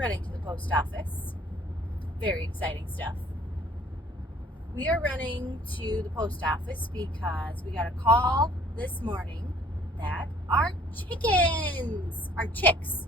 running to the post office. Very exciting stuff. We are running to the post office because we got a call this morning that our chicks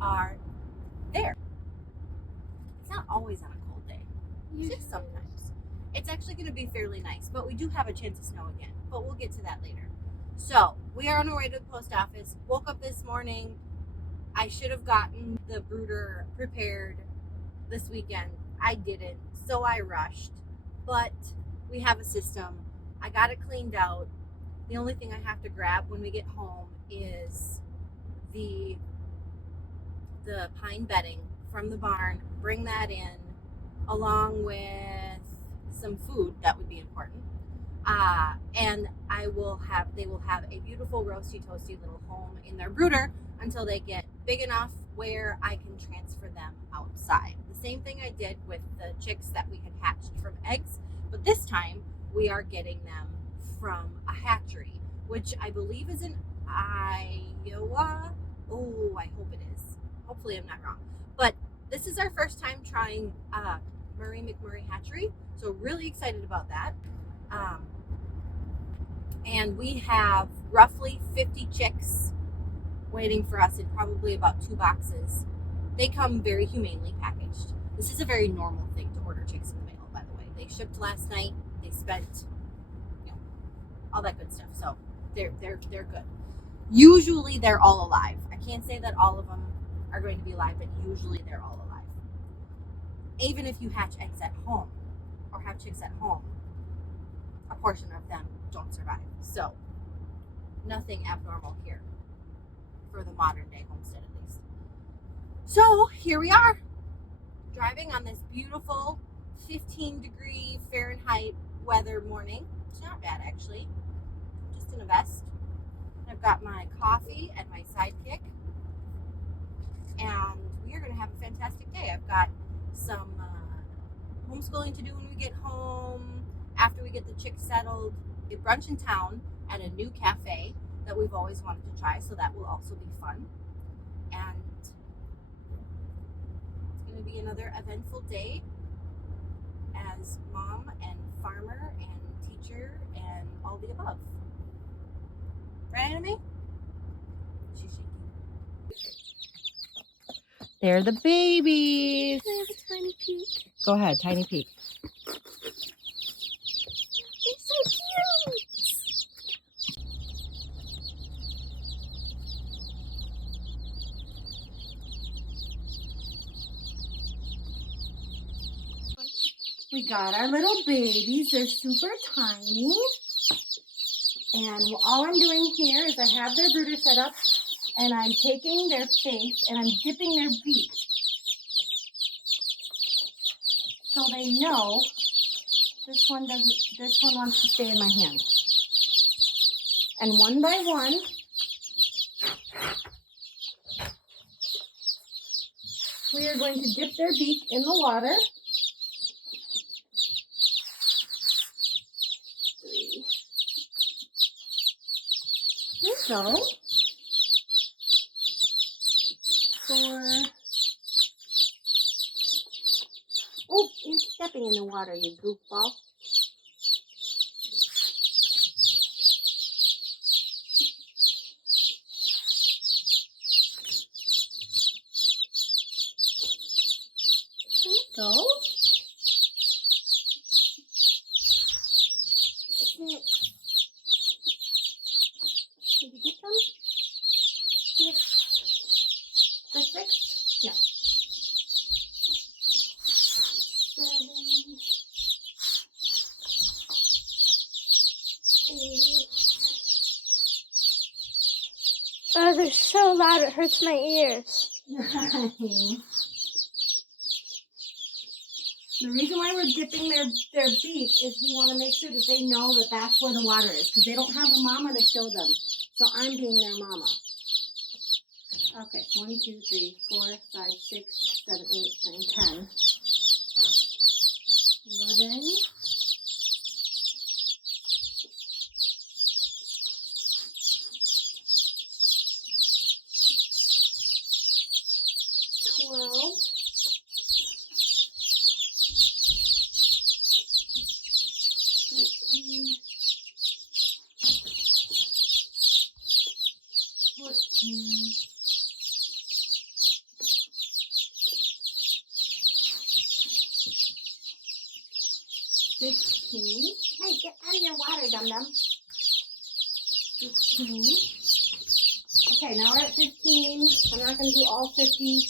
are there. It's not always on a cold day. Just sometimes. It's actually going to be fairly nice, but we do have a chance of snow again. But we'll get to that later. So we are on our way to the post office. Woke up this morning. I should have gotten the brooder prepared this weekend. I didn't, so I rushed. But we have a system. I got it cleaned out. The only thing I have to grab when we get home is the pine bedding from the barn. Bring that in along with some food that would be important. And they will have a beautiful roasty toasty little home in their brooder until they get big enough where I can transfer them outside. The same thing I did with the chicks that we had hatched from eggs, but this time we are getting them from a hatchery, which I believe is in Iowa. Oh, I hope it is. Hopefully I'm not wrong. But this is our first time trying Murray McMurray Hatchery, so really excited about that. And we have roughly 50 chicks waiting for us in probably about 2 boxes. They come very humanely packaged. This is a very normal thing to order chicks in the mail, by the way. They shipped last night. They spent, all that good stuff. So they're good. Usually they're all alive. I can't say that all of them are going to be alive, but usually they're all alive. Even if you hatch eggs at home or have chicks at home, a portion of them don't survive. So nothing abnormal here for the modern day homestead, at least. So here we are, driving on this beautiful 15-degree Fahrenheit weather morning. It's not bad, actually. I'm just in a vest. I've got my coffee and my sidekick, and we are going to have a fantastic day. I've got some homeschooling to do when we get home. After we get the chicks settled, get brunch in town at a new cafe that we've always wanted to try, so that will also be fun. And it's going to be another eventful day as mom and farmer and teacher and all the above. Right, Anime? She's shaking. They're the babies. Can I have a tiny peek? Go ahead, tiny peek. They're so cute. We got our little babies. They're super tiny. And all I'm doing here is I have their brooder set up, and I'm taking their face and I'm dipping their beak so they know this one wants to stay in my hand. And one by one, we are going to dip their beak in the water. 3. Here we go. 4. Oh, you're stepping in the water, you goofball. 6. Did you get them? Yes. The 6? Yeah. 7. 8. Oh, they're so loud, it hurts my ears. Nice. The reason why we're dipping their beak is we want to make sure that they know that that's where the water is, because they don't have a mama to show them. So I'm being their mama. Okay, 1, 2, 3, 4, 5, 6, 7, 8, 9, 10. 11. 12. 12. 13. 14. 15. Hey, get out of your water, dum-dum. 15. Okay, now we're at 15. I'm not going to do all 50,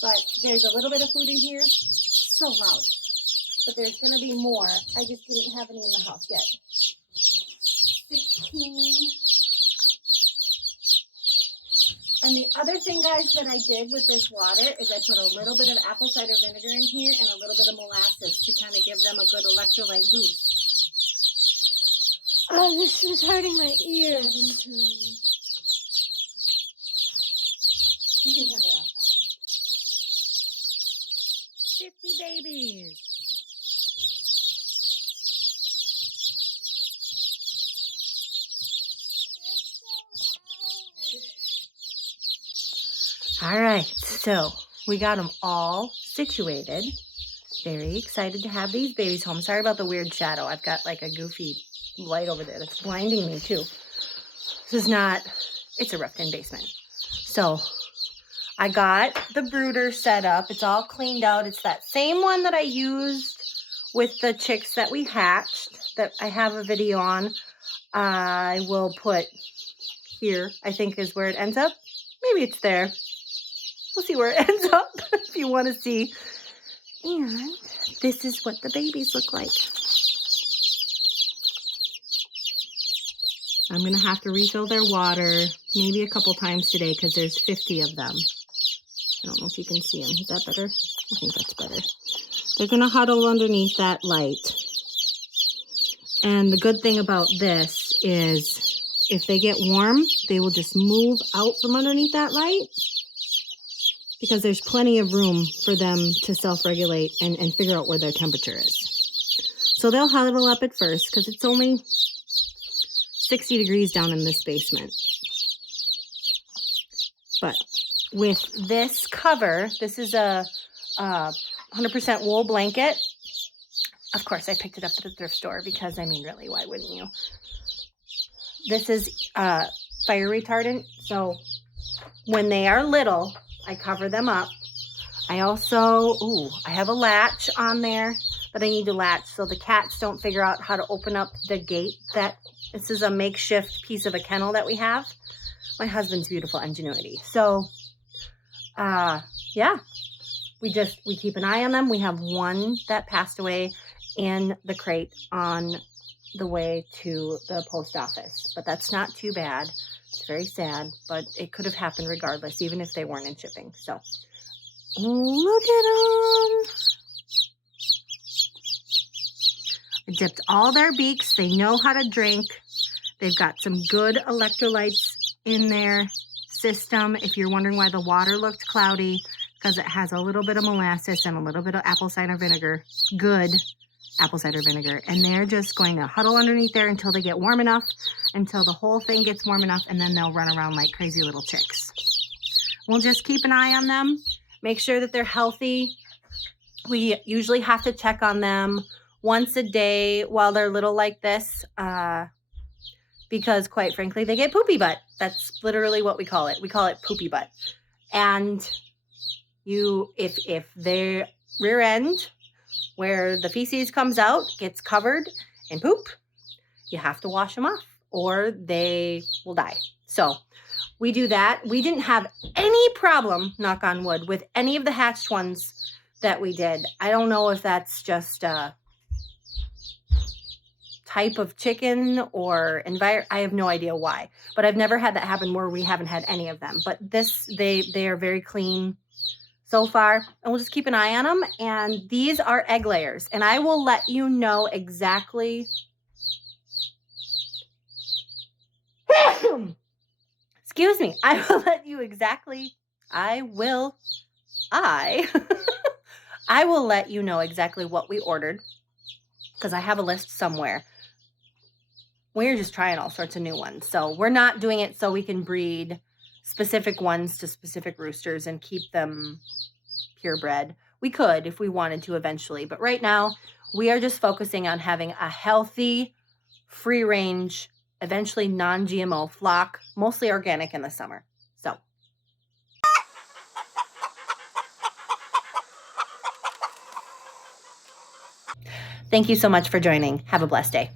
but there's a little bit of food in here. So loud. But there's going to be more. I just didn't have any in the house yet. 16. And the other thing, guys, that I did with this water is I put a little bit of apple cider vinegar in here and a little bit of molasses to kind of give them a good electrolyte boost. Oh, this is hurting my ears. 17. You can turn it off. 50 babies. All right, so we got them all situated. Very excited to have these babies home. Sorry about the weird shadow. I've got like a goofy light over there that's blinding me too. This is not, it's a roughed-in basement. So I got the brooder set up. It's all cleaned out. It's that same one that I used with the chicks that we hatched that I have a video on. I will put here, I think is where it ends up. Maybe it's there. We'll see where it ends up if you want to see. And this is what the babies look like. I'm going to have to refill their water maybe a couple times today because there's 50 of them. I don't know if you can see them. Is that better? I think that's better. They're going to huddle underneath that light. And the good thing about this is if they get warm, they will just move out from underneath that light because there's plenty of room for them to self-regulate and figure out where their temperature is. So they'll huddle up at first because it's only 60 degrees down in this basement. But with this cover, this is a 100% wool blanket. Of course, I picked it up at the thrift store because, I mean, really, why wouldn't you? This is fire retardant. So when they are little, I cover them up. I also, I have a latch on there that I need to latch so the cats don't figure out how to open up the gate. This is a makeshift piece of a kennel that we have. My husband's beautiful ingenuity. So, yeah, we keep an eye on them. We have one that passed away in the crate on the way to the post office, but that's not too bad. It's very sad, but it could have happened regardless, even if they weren't in shipping. So look at them. I dipped all their beaks. They know how to drink. They've got some good electrolytes in their system. If you're wondering why the water looked cloudy, because it has a little bit of molasses and a little bit of apple cider vinegar, good apple cider vinegar. And they're just going to huddle underneath there until they get warm enough, until the whole thing gets warm enough, and then they'll run around like crazy little chicks. We'll just keep an eye on them, make sure that they're healthy. We usually have to check on them once a day while they're little like this, because quite frankly, they get poopy butt. That's literally what we call it. We call it poopy butt. And if their rear end, where the feces comes out, gets covered in poop, you have to wash them off or they will die. So we do that. We didn't have any problem, knock on wood, with any of the hatched ones that we did. I don't know if that's just a type of chicken or environment. I have no idea why, but I've never had that happen where we haven't had any of them. But they are very clean so far, and we'll just keep an eye on them. And these are egg layers, and I will let you know exactly. Excuse me. I will let you exactly. I will let you know exactly what we ordered because I have a list somewhere. We're just trying all sorts of new ones, so we're not doing it so we can breed specific ones to specific roosters and keep them purebred. We could if we wanted to eventually, but right now we are just focusing on having a healthy, free range, eventually non-GMO flock, mostly organic in the summer. So thank you so much for joining. Have a blessed day.